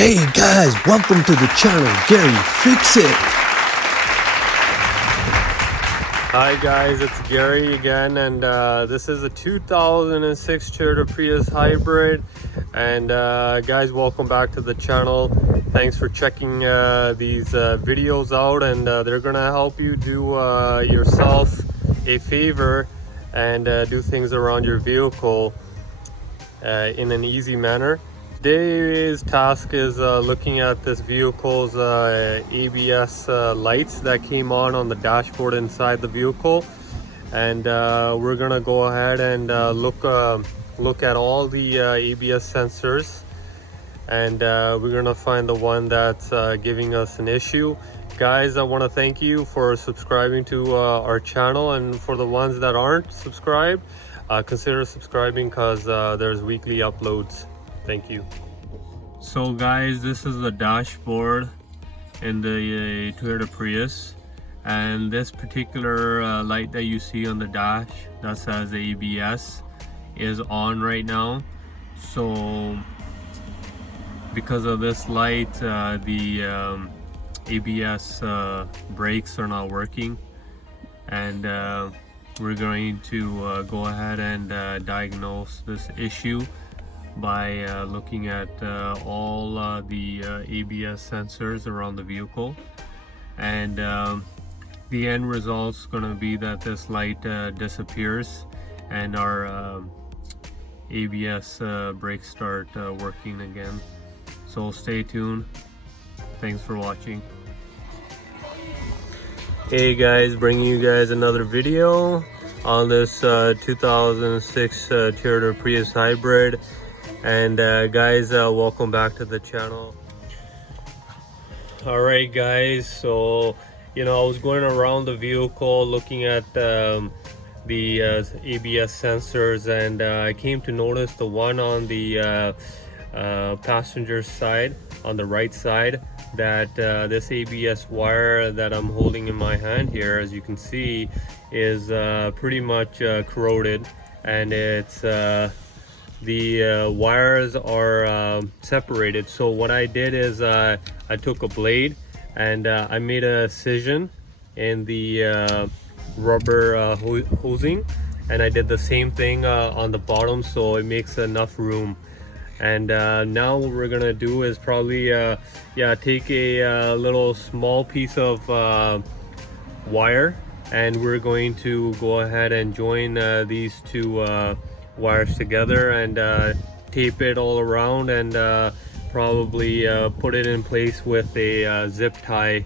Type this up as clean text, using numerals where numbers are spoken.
Hey guys, welcome to the channel, Gary Fix It. Hi guys, it's Gary again, and this is a 2006 Toyota Prius hybrid. And guys, welcome back to the channel. Thanks for checking these videos out, and they're gonna help you do yourself a favor and do things around your vehicle in an easy manner. Today's task is looking at this vehicle's ABS lights that came on the dashboard inside the vehicle, and we're gonna go ahead and look at all the ABS sensors, and we're gonna find the one that's giving us an issue. Guys, I want to thank you for subscribing to our channel, and for the ones that aren't subscribed, consider subscribing because there's weekly uploads. Thank you. So guys, this is the dashboard in the Toyota Prius, and this particular light that you see on the dash that says ABS is on right now. So because of this light, the ABS brakes are not working, and we're going to go ahead and diagnose this issue by looking at all the ABS sensors around the vehicle, and the end result's going to be that this light disappears and our ABS brakes start working again. So stay tuned. Thanks for watching. Hey guys, bringing you guys another video on this 2006 Toyota Prius hybrid. And guys, welcome back to the channel. All right guys, so I was going around the vehicle looking at the ABS sensors, and I came to notice the one on the passenger side, on the right side, that this ABS wire that I'm holding in my hand here, as you can see, is pretty much corroded, and it's the wires are separated. So what I did is I took a blade and I made a incision in the rubber hosing, and I did the same thing on the bottom, so it makes enough room. And now what we're gonna do is probably take a little small piece of wire, and we're going to go ahead and join these two wires together and tape it all around, and probably put it in place with a zip tie